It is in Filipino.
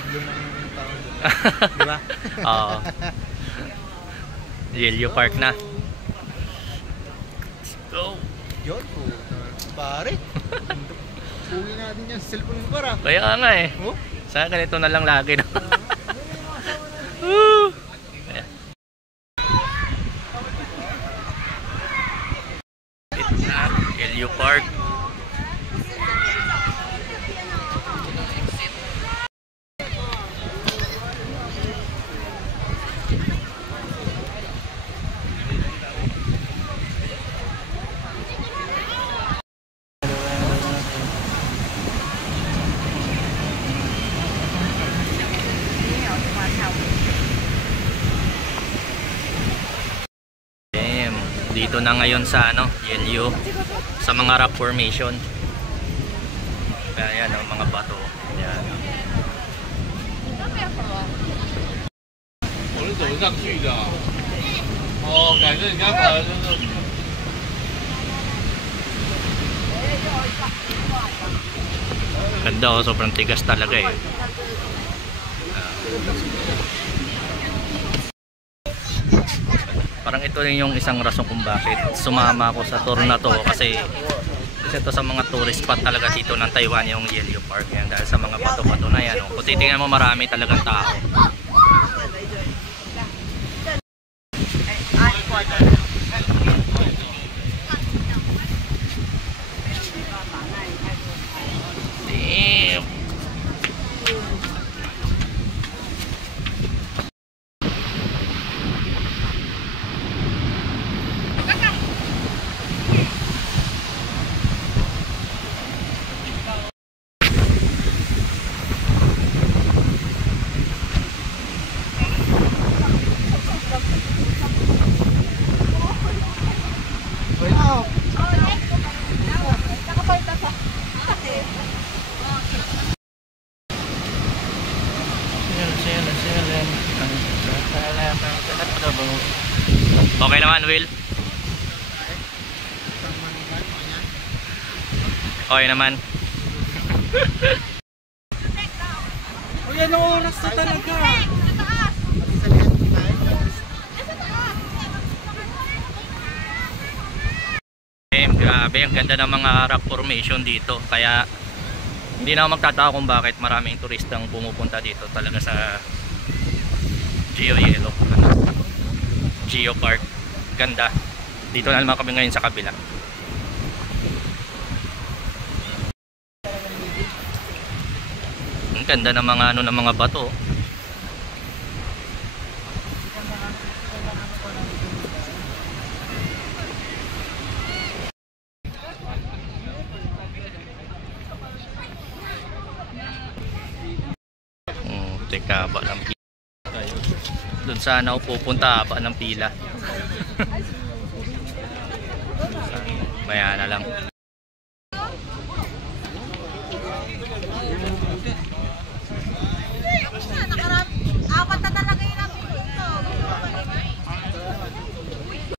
siglo ng taon. Di ba? Oo. Yellow Park na. Let's go. Yun po. Pare. Uwi natin yung cellphone mo para. Kaya nga eh. Oh? Sana ganito na lang lagi. No? Yellow Park. Dito na ngayon sa Yellow, sa mga rock formation. Kaya yan, mga bato. Yan. Ganda oh, sobrang tigas talaga eh. Parang ito rin yung isang rason kung bakit sumama ako sa tour na to, kasi isa to sa mga tourist spot talaga dito ng Taiwan, yung Yellow Park yan, dahil sa mga bato-bato na yan. Kung titingnan mo, marami talagang tao. Damn. Okay naman, Will? Okay naman. O yan ang oras na talaga. Grabe, ang ganda ng mga rock formation dito. Kaya hindi na ako magtataka kung bakit maraming turistang pumupunta dito talaga sa Yellow Park. Ganda. Dito na naman kami ngayon sa kabila. Ang ganda ng mga ng mga bato. Teka, ba ng pila. Doon sana ako pupunta, ba ng pila. Maya na lang.